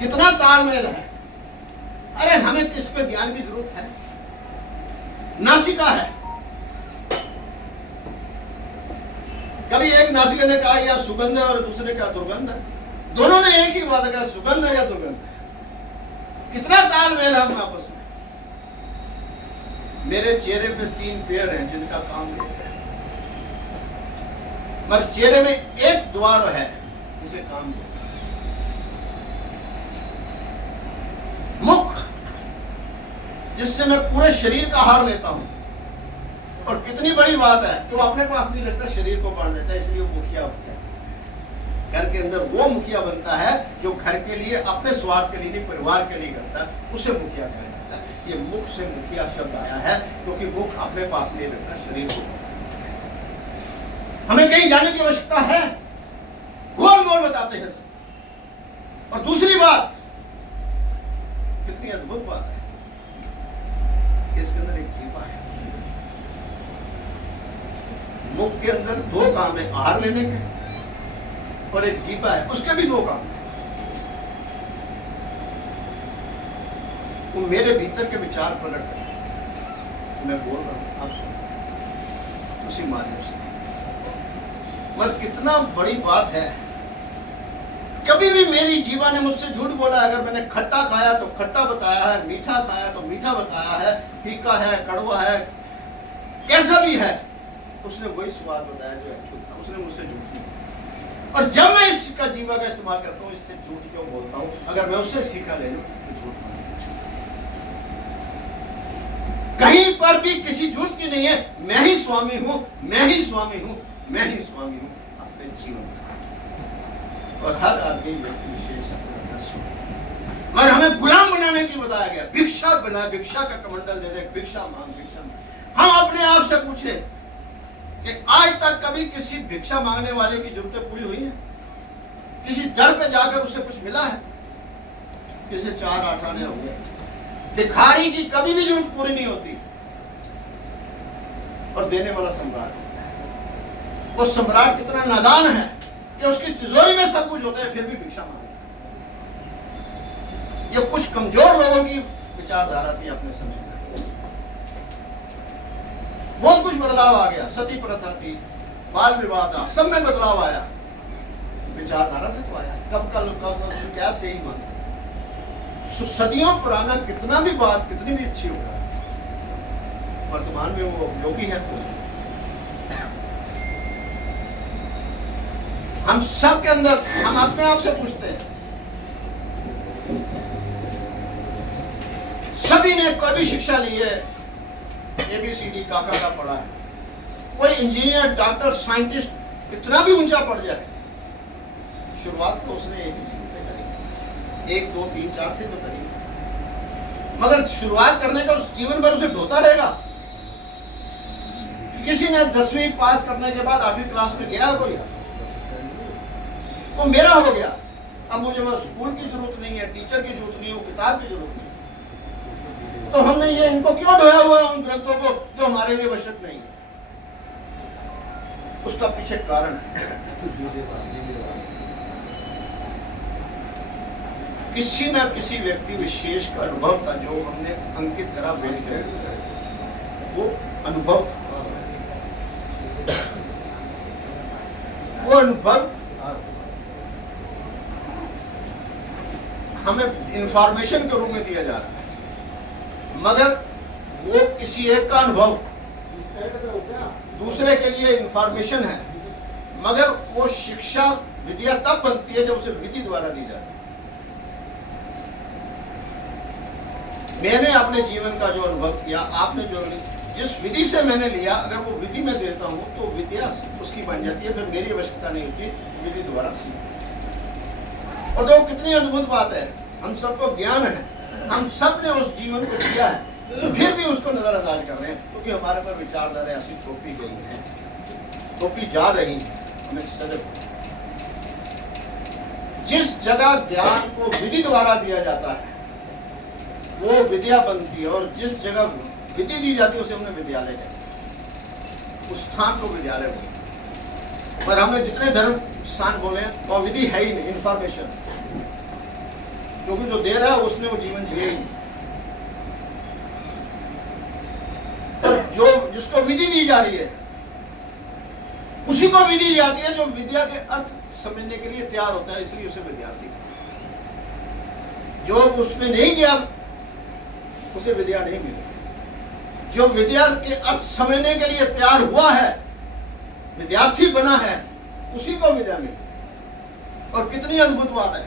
कितना तालमेल है। अरे हमें किस पे ज्ञान की जरूरत है? नासिका है। कभी एक नासिका ने कहा यह सुगंध है और दूसरे का दुर्गंध है। दोनों ने एक ही बात कहा, सुगंध है या दुर्गंध है। कितना तालमेल है हम आपस में। मेरे चेहरे पे 3 पैर हैं जिनका काम एक है, मगर चेहरे में एक द्वार है जिसे काम दो। मुख जिससे मैं पूरे शरीर का आहार लेता हूं। और कितनी बड़ी बात है कि वो अपने पास नहीं लगता, शरीर को बांट देता है, इसलिए वो मुखिया होता है। घर के अंदर वो मुखिया बनता है जो घर के लिए, अपने स्वार्थ के लिए नहीं, परिवार के लिए करता है, उसे मुखिया कहा जाता है। ये मुख से मुखिया शब्द आया है क्योंकि मुख अपने पास नहीं लगता, शरीर को। हमें कहीं जाने की आवश्यकता है, गोल मोल बताते हैं सब। और दूसरी बात, कितनी अद्भुत बात है, इसके अंदर एक जीवा है। मुख के अंदर 2 काम है, आहार लेने के, और एक जीवा है, उसके भी 2 काम है। वो मेरे भीतर के विचार प्रकट करते, मैं बोल रहा हूं, आप सुनो उसी माध्यम से। मगर कितना बड़ी बात है, कभी भी मेरी जीवा ने मुझसे झूठ बोला। अगर मैंने खट्टा खाया तो खट्टा बताया है, मीठा खाया तो मीठा बताया है, फीका है, कड़वा है, कैसा भी है, उसने वही स्वाद बताया जो झूठ था। उसने मुझसे झूठ नहीं। और जब मैं इसका जीवा का इस्तेमाल करता हूँ, इससे झूठ क्यों बोलता हूँ? अगर मैं उससे सीखा ले लूं तो झूठ कहीं पर भी किसी झूठ की नहीं है। मैं ही स्वामी हूं, मैं ही स्वामी हूं, मैं ही स्वामी हूं अपने जीवन का। और हर आदमी व्यक्ति विशेष अपना स्वामी। मगर हमें गुलाम बनाने की बताया गया। भिक्षा बना, भिक्षा का कमंडल दे दे, भिक्षा मांग, भिक्षा मांग। हम अपने आप से पूछे कि आज तक कभी किसी भिक्षा मांगने वाले की जरूरतें पूरी हुई है? किसी दर पे जाकर उससे कुछ मिला है? किसे 4 आने होंगे। भिखारी की कभी भी जरूरत पूरी नहीं होती, और देने वाला सम्राट होता है। वो सम्राट कितना नादान है कि उसकी तिजोरी में सब कुछ होता है, फिर भी भिक्षा मांगता है। ये कुछ कमजोर लोगों की विचारधारा थी अपने समय में। बहुत कुछ बदलाव आ गया, सती प्रथा थी, बाल विवाह था, सब में बदलाव आया। विचारधारा से तो आया। कब क्या सही माना। सदियों पुराना कितना भी बात, कितनी भी अच्छी होगा, वर्तमान में वो योगी है। हम सब के अंदर, हम अपने आप से पूछते हैं, सभी ने कोई भी शिक्षा ली है, ABCD काका का पढ़ा है। कोई इंजीनियर, डॉक्टर, साइंटिस्ट कितना भी ऊंचा पड़ जाए, शुरुआत तो उसने ABCD से करी, 1 2 3 4 से तो करी। मगर शुरुआत करने का उस जीवन भर उसे ढोता रहेगा। किसी ने 10वीं पास करने के बाद 8वीं क्लास में गया, कोई वो मेरा हो गया, अब मुझे वह स्कूल की जरूरत नहीं है, टीचर की जरूरत नहीं है, किताब की जरूरत नहीं। तो हमने ये इनको क्यों ढोया हुआ है उन ग्रंथों को जो हमारे लिए आवश्यक नहीं है? उसका पीछे कारण है। किसी न किसी व्यक्ति विशेष का अनुभव था जो हमने अंकित करा भेज कर, वो अनुभव हमें इंफॉर्मेशन के रूप में दिया जा रहा है। मगर वो किसी एक का अनुभव दूसरे के लिए इंफॉर्मेशन है, मगर वो शिक्षा, विद्या तब बनती है जब उसे विधि द्वारा दी जाती है। मैंने अपने जीवन का जो अनुभव किया, आपने जो जिस विधि से मैंने लिया, अगर वो विधि में देता हूं तो विद्या उसकी बन जाती है, फिर मेरी आवश्यकता नहीं होती, विधि द्वारा सीख। और तो कितनी अद्भुत बात है, हम सबको ज्ञान है, हम सब ने उस जीवन को जिया है, फिर भी उसको नजरअंदाज कर रहे हैं क्योंकि हमारे पर विचारधारा ऐसी थोपी गई है, थोपी जा रही है। हमें सजग, जिस जगह ज्ञान को विधि द्वारा दिया जाता है वो विद्या बनती है, और जिस जगह विधि दी जाती है उसे हमने विद्यालय कहते हैं, उस स्थान को विद्यालय बोलते हैं। पर हमने जितने धर्म स्थान बोले वो विधि है ही नहीं, इंफॉर्मेशन। क्योंकि जो दे रहा है उसने वो जीवन जिए ही नहीं। जो जिसको विधि दी जा रही है उसी को विधि जाती है जो विद्या के अर्थ समझने के लिए तैयार होता है, इसलिए उसे विद्यार्थी। जो उसमें नहीं गया उसे विद्या नहीं मिली। जो विद्या के अर्थ समझने के लिए तैयार हुआ है, विद्यार्थी बना है, उसी को विद्या मिली। और कितनी अद्भुत बात है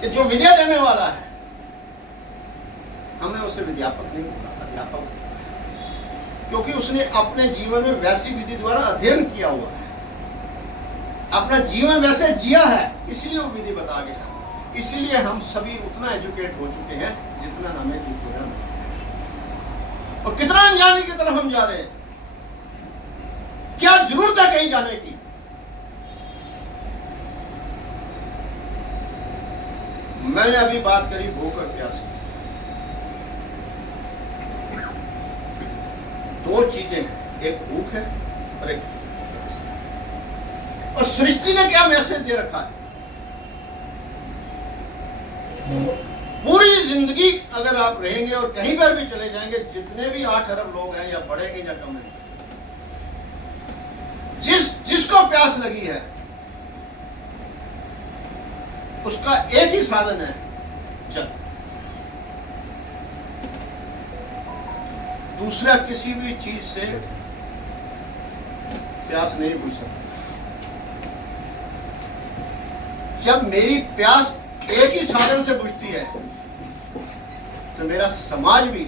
कि जो विद्या देने वाला है, हमने उसे विद्यापक नहीं बोला, अध्यापक, क्योंकि उसने अपने जीवन में वैसी विधि द्वारा अध्ययन किया हुआ है, अपना जीवन वैसे जिया है, इसलिए वो विधि बता गया। इसीलिए हम सभी उतना एजुकेट हो चुके हैं जितना हमें जिस जगह में, और कितना अनजाने की तरफ हम जा रहे हैं। क्या जरूरत है कहीं जाने की? मैंने अभी बात करी भूख और प्यास की। दो चीजें हैं, एक भूख है और एक प्यास है। और सृष्टि ने क्या मैसेज दे रखा है? पूरी जिंदगी अगर आप रहेंगे और कहीं पर भी चले जाएंगे, जितने भी 8 अरब लोग हैं, या बढ़ेंगे या कम हैं, जिसको प्यास लगी है उसका एक ही साधन है, जल। दूसरा किसी भी चीज से प्यास नहीं बुझ सकती। जब मेरी प्यास एक ही साधन से बुझती है तो मेरा समाज भी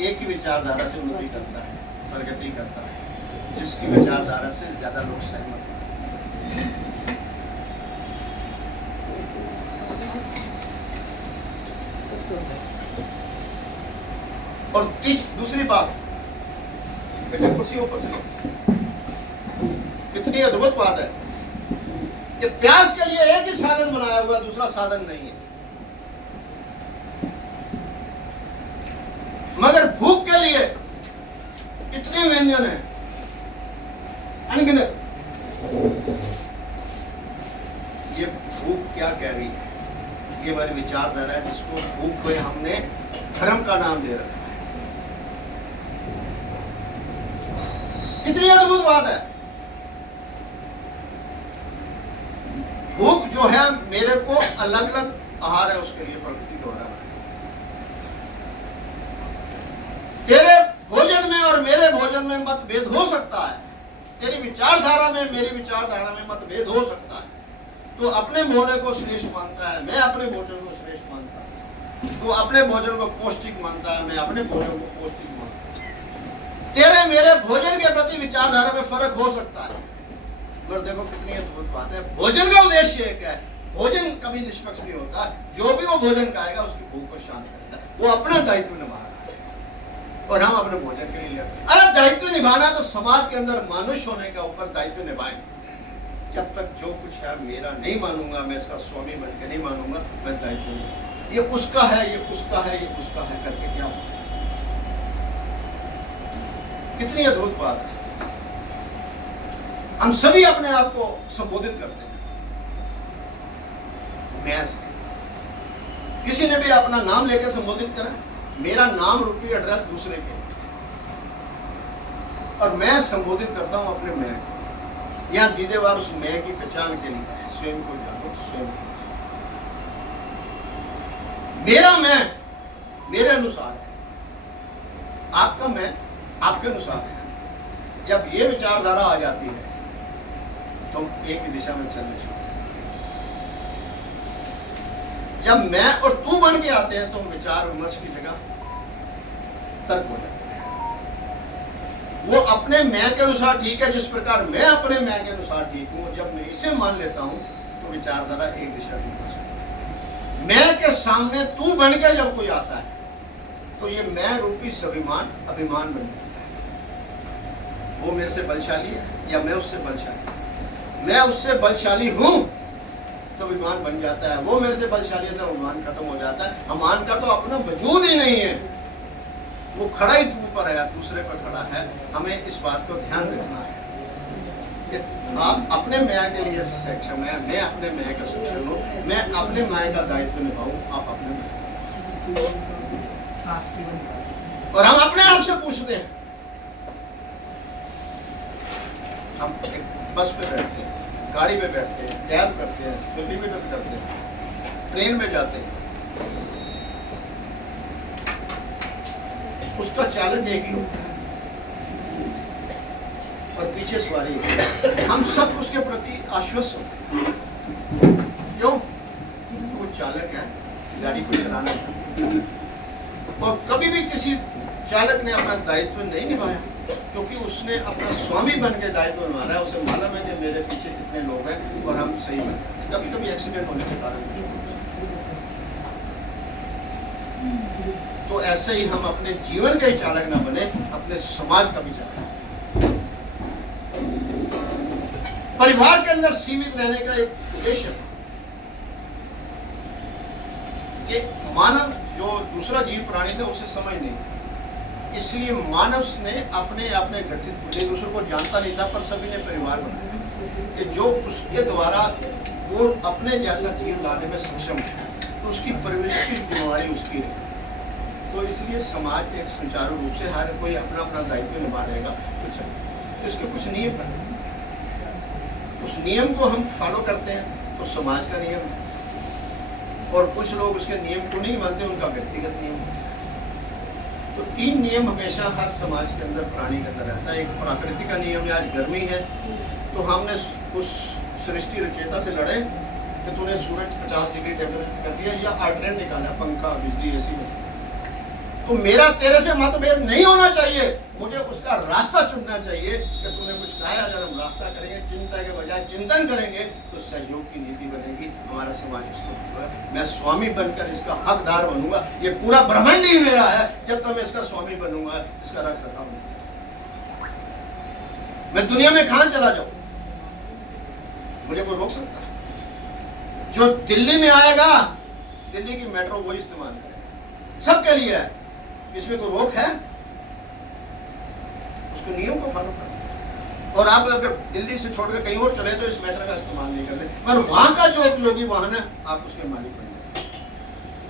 एक ही विचारधारा से उन्नति करता है, प्रगति करता है, जिसकी विचारधारा से ज्यादा लोग सहमत हैं। और दूसरी बात, बेटे कुर्सी ऊपर से, कितनी अद्भुत बात है कि प्यास के लिए एक ही साधन बनाया हुआ, दूसरा साधन नहीं है। मगर भूख के लिए इतने व्यंजन है, अनगिनत। ये भूख क्या कह रही है? ये हमारी विचारधारा है, जिसको भूख को हमने धर्म का नाम दे रखा है। कितनी अद्भुत बात है। भूख जो है मेरे को अलग अलग आहार है, उसके लिए प्रकृति द्वारा है। तेरे भोजन में और मेरे भोजन में मतभेद हो सकता है, तेरी विचारधारा में मेरी विचारधारा में मतभेद हो सकता है। तो अपने भोजन को श्रेष्ठ मानता है, मैं अपने भोजन को श्रेष्ठ मानता हूं। तो अपने भोजन को पौष्टिक मानता है, मैं अपने भोजन को पौष्टिक मानता हूं। तेरे मेरे भोजन के प्रति विचारधारा में फर्क हो सकता है, मगर देखो कितनी अद्भुत बात है। भोजन का उद्देश्य एक है, भोजन कभी निष्पक्ष नहीं होता। जो भी वो भोजन खाएगा उसकी भूख को शांत करता है, वो अपना दायित्व निभा रहा है, और हम अपने भोजन के लिए। अरे दायित्व निभाना तो समाज के अंदर मनुष्य होने का ऊपर दायित्व निभाए। जब तक जो कुछ है मेरा नहीं मानूंगा, मैं इसका स्वामी बन के नहीं मानूंगा, मैं दायित्व नहीं। ये उसका है, ये उसका है, ये उसका है करके क्या होगा? कितनी अद्भुत बात है। हम सभी अपने आप को संबोधित करते हैं मैं से। किसी ने भी अपना नाम लेकर संबोधित करा, मेरा नाम रूपी एड्रेस दूसरे के, और मैं संबोधित करता हूं अपने मैं को। यहां दीदेवार उस मैं की पहचान के लिए स्वयं को जानो, स्वयं को। मेरा मैं मेरे अनुसार है, आपका मैं आपके अनुसार है। जब ये विचारधारा आ जाती है तो हम एक ही दिशा में चलने शुरू। जब मैं और तू बन के आते हैं तो हम विचार विमर्श की जगह तर्क हो जाते हैं। वो अपने मैं के अनुसार ठीक है, जिस प्रकार मैं अपने मैं के अनुसार ठीक हूं। जब मैं इसे मान लेता हूं तो विचारधारा एक दिशा की हो सकती है। मैं के सामने तू बन के जब कोई आता है तो ये मैं रूपी स्वाभिमान अभिमान बन जाता है। वो मेरे से बलशाली है या मैं उससे बलशाली, मैं उससे बलशाली हूं तो अभिमान बन जाता है। वो मेरे से बलशाली है तो अभिमान खत्म हो जाता है। अभिमान का तो अपना वजूद ही नहीं है, वो खड़ा ही तू पर है, दूसरे पर खड़ा है। हमें इस बात को ध्यान रखना है। कि आप अपने मैं के लिए सक्षम है, मैं अपने मैं का सक्षम हूँ, मैं अपने मैं का दायित्व निभाऊं, आप अपने। और हम अपने आप से पूछते हैं, हम बस पे बैठते हैं, गाड़ी पे बैठते हैं, कैब करते हैं, एलिवेटर करते हैं, ट्रेन में जाते हैं, उसका चालक एक ही होता है और पीछे सवारी है। हम सब उसके प्रति आश्वस्त होते हैं, क्यों? वो चालक है, गाड़ी को चलाना है। और कभी भी किसी चालक ने अपना दायित्व नहीं निभाया, क्योंकि उसने अपना स्वामी बन के दायित्व निभा रहा है। उसे मालूम है कि मेरे पीछे कितने लोग हैं और हम सही बन। कभी कभी एक्सीडेंट होने के कारण, तो ऐसे ही हम अपने जीवन के ही चालक ना बने, अपने समाज का भी चालक। परिवार के अंदर सीमित रहने का एक उद्देश्य है कि मानव जो दूसरा जीव प्राणी था उसे समझ नहीं था, इसलिए मानव ने अपने गठित, एक दूसरे को जानता नहीं था, पर सभी ने परिवार बनाया कि जो उसके द्वारा वो अपने जैसा जीव लाने में सक्षम है, तो उसकी परवरिश की जिम्मेवारी उसकी है। तो इसलिए समाज एक सुचारू रूप से हर कोई अपना अपना दायित्व निभा रहेगा, तो इसके कुछ नियम है। उस नियम को हम फॉलो करते हैं तो समाज का नियम है, और कुछ लोग उसके नियम को नहीं मानते, उनका व्यक्तिगत नियम है। तो 3 नियम हमेशा हर समाज के अंदर, प्राणी के अंदर रहता है। एक प्रकृति का नियम है, आज गर्मी है तो हमने उस सृष्टि रचयिता से लड़े कि तूने सूरज 50 डिग्री टेम्परेचर कर दिया, या आर्ट्रेन निकाला, पंखा, बिजली, एसी में। तो मेरा तेरे से मतभेद नहीं होना चाहिए, मुझे उसका रास्ता चुनना चाहिए कि तूने कुछ कहा है। अगर हम रास्ता करेंगे, चिंता के बजाय चिंतन करेंगे, तो सहयोग की नीति बनेगी, हमारा समाज इसको, मैं स्वामी बनकर इसका हकदार बनूंगा। ये पूरा ब्रह्मांड ही मेरा है, जब तक मैं इसका स्वामी बनूंगा, इसका रख रखाव नहीं। मैं दुनिया में कहां चला जाऊं, मुझे कोई रोक सकता है? जो दिल्ली में आएगा, दिल्ली की मेट्रो वो इस्तेमाल करेगा, सबके लिए है, इसमें कोई रोक है? उसको नियम को फॉलो करना। और आप अगर दिल्ली से छोड़कर कहीं और चले तो इस मेट्रो का इस्तेमाल नहीं करते, पर वहां का जो उपयोगी वाहन है आप उसके मालिक बन जाए,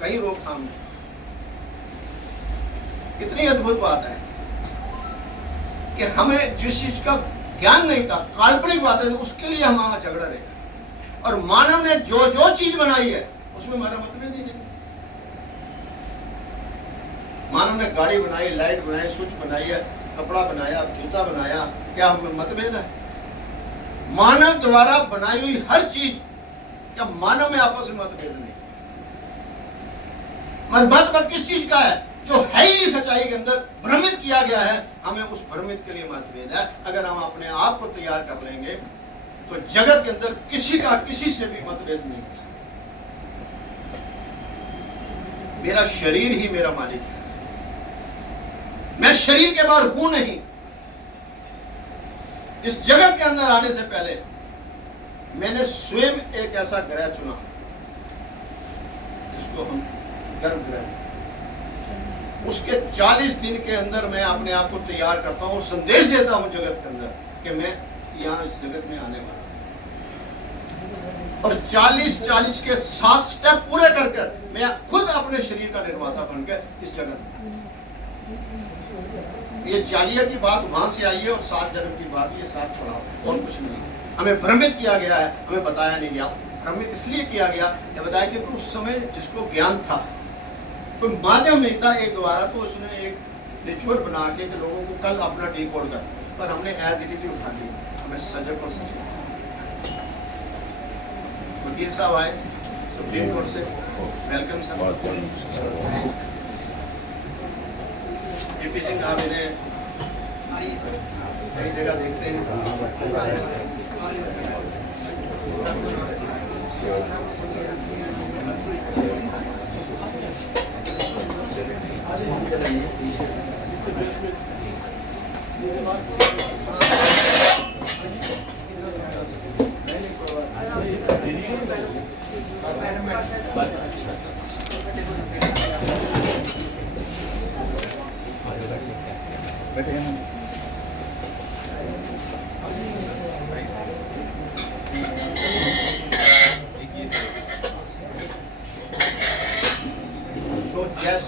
कहीं रोकथाम नहीं। कितनी अद्भुत बात है कि हमें जिस चीज का ज्ञान नहीं था, काल्पनिक बात है, उसके लिए हम वहां झगड़ा रहेगा। और मानव ने जो जो चीज बनाई है उसमें हमारा मतभेद ही नहीं। मानव ने गाड़ी बनाई, लाइट बनाई, स्विच बनाई है, कपड़ा बनाया, जूता बनाया, क्या हमें मतभेद है? मानव द्वारा बनाई हुई हर चीज, क्या मानव में आपस में मतभेद नहीं? मत किस चीज का है? जो है ही सच्चाई के अंदर भ्रमित किया गया है, हमें उस भ्रमित के लिए मतभेद है। अगर हम अपने आप को तैयार कर लेंगे तो जगत के अंदर किसी का किसी से भी मतभेद नहीं हो सकता। मेरा शरीर ही मेरा मालिक है, मैं शरीर के बाहर हूं नहीं। इस जगत के अंदर आने से पहले मैंने स्वयं एक ऐसा ग्रह चुना जिसको हम गर्भगृह, उसके 40 दिन के अंदर मैं अपने आप को तैयार करता हूं, संदेश देता हूं जगत के अंदर कि मैं यहां इस जगत में आने वाला हूं। और 40 के 7 स्टेप पूरे कर मैं खुद अपने शरीर का निर्माता बनकर इस जगत में। ये 40 की बात वहां से आई है और 7 जन्म की बात ये 7 पढ़ाओ, और कुछ नहीं। हमें भ्रमित किया गया है, हमें बताया नहीं गया। भ्रमित इसलिए किया गया कि बताया कि उस समय जिसको ज्ञान था, कोई माध्यम नहीं था एक द्वारा, तो उसने एक रिचुअल बना के लोगों को कल अपना टी कोड कर, पर हमने एज इट इज उठा लिया। हमें सजग और सचेत। वकील साहब आए सुप्रीम कोर्ट से, वेलकम सर। एपी सिंह आप इन्हें कई जगह देखते हैं। बैठे हैं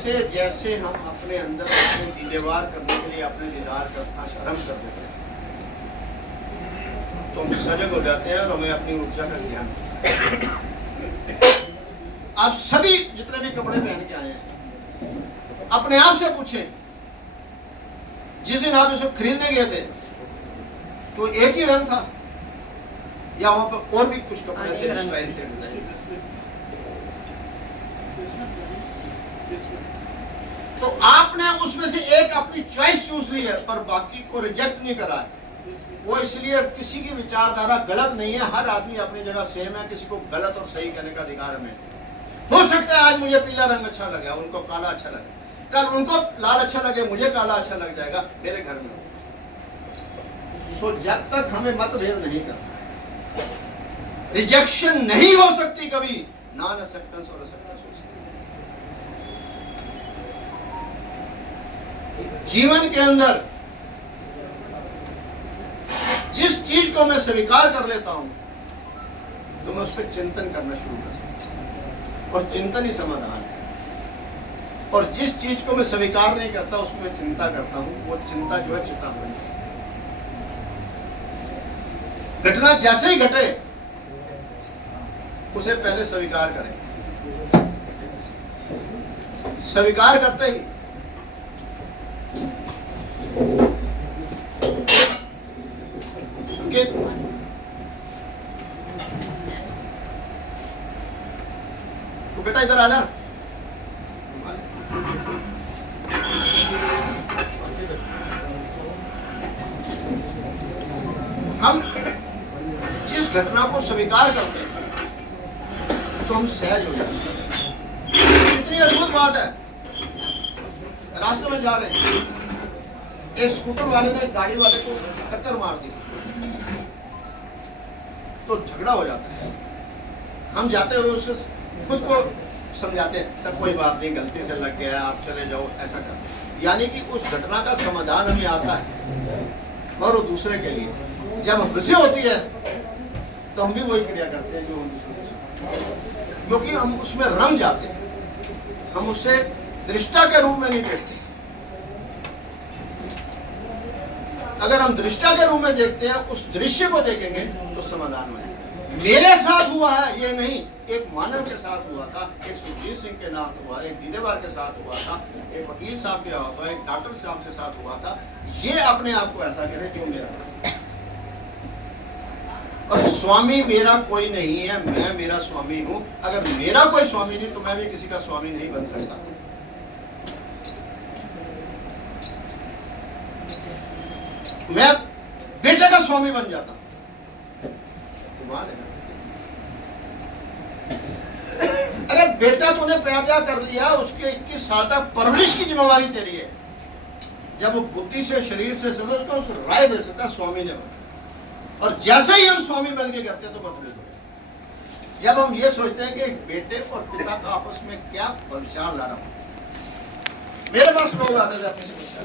जैसे जैसे हम अपने अंदर अपने दीवार करने के लिए अपने दीदार करना आरम्भ कर देते हैं तो हम सजग हो जाते हैं और हमें अपनी ऊर्जा का ज्ञान। आप सभी जितने भी कपड़े पहन के आए हैं अपने आप से पूछें, जिस दिन आप इसको खरीदने गए थे तो एक ही रंग था या वहां पर और भी कुछ कपड़े थे, स्टाइल थे, डिजाइन? तो आपने उसमें से एक अपनी चॉइस चूज ली है पर बाकी को रिजेक्ट नहीं करा है। वो इसलिए किसी की विचारधारा गलत नहीं है, हर आदमी अपनी जगह सेम है, किसी को गलत और सही कहने का अधिकार हमें। हो सकता है आज मुझे पीला रंग अच्छा लगे, उनको काला अच्छा लगे, कल उनको लाल अच्छा लगे, मुझे काला अच्छा लग जाएगा, मेरे घर में। सो जब तक हमें मतभेद नहीं करना, रिजेक्शन नहीं हो सकती कभी, नॉन एक्सेप्टेंस और एक्सेप्टेंस हो सकती। जीवन के अंदर जिस चीज को मैं स्वीकार कर लेता हूं तो मैं उस पर चिंतन करना शुरू कर सकता हूं और चिंतन ही समाधान है। और जिस चीज को मैं स्वीकार नहीं करता उसमें मैं चिंता करता हूं, वो चिंता जो है चिंता बन जाती है। घटना जैसे ही घटे उसे पहले स्वीकार करें, स्वीकार करते ही तो बेटा इधर आ जा। हम जिस घटना को स्वीकार करते हैं तो हम सहज हो जाते हैं। कितनी अद्भुत बात है। रास्ते में जा रहे हैं, एक स्कूटर वाले ने गाड़ी वाले को टक्कर मार दी तो झगड़ा हो जाता है। हम जाते हुए उससे खुद को समझाते हैं, सब कोई बात नहीं, गलती से लग गया, आप चले जाओ, ऐसा कर। यानी कि उस घटना का समाधान हमें आता है और वो दूसरे के लिए। जब हंसी होती है तो हम भी वही क्रिया करते हैं जो हम दूसरे, क्योंकि हम उसमें रंग जाते हैं, हम उसे दृष्टा के रूप में नहीं देखते। अगर हम दृष्टा के रूप में देखते हैं, उस दृश्य को देखेंगे तो समाधान में मेरे साथ हुआ है ये नहीं, एक मानव के साथ हुआ था, एक सुखजीत सिंह के साथ हुआ, एक दीदेवार के साथ हुआ था, एक वकील साहब के साथ हुआ, एक डॉक्टर साहब के साथ हुआ था। ये अपने आप को ऐसा करे क्यों मेरा। और स्वामी मेरा कोई नहीं है, मैं मेरा स्वामी हूं। अगर मेरा कोई स्वामी नहीं तो मैं भी किसी का स्वामी नहीं बन सकता। मैं बेटे का स्वामी बन जाता। अरे बेटा तूने पैदा कर लिया, उसके 21 साल तक परवरिश की जिम्मेवारी तेरी है। जब वो बुद्धि से शरीर से समझ उसको उसको राय दे सकता स्वामी ने बना। और जैसे ही हम स्वामी बन के करते तो मतभेद हो। जब हम ये सोचते हैं कि बेटे और पिता का आपस में क्या विचार ला रहा हूं। मेरे पास लोग आते थे अपने से पूछते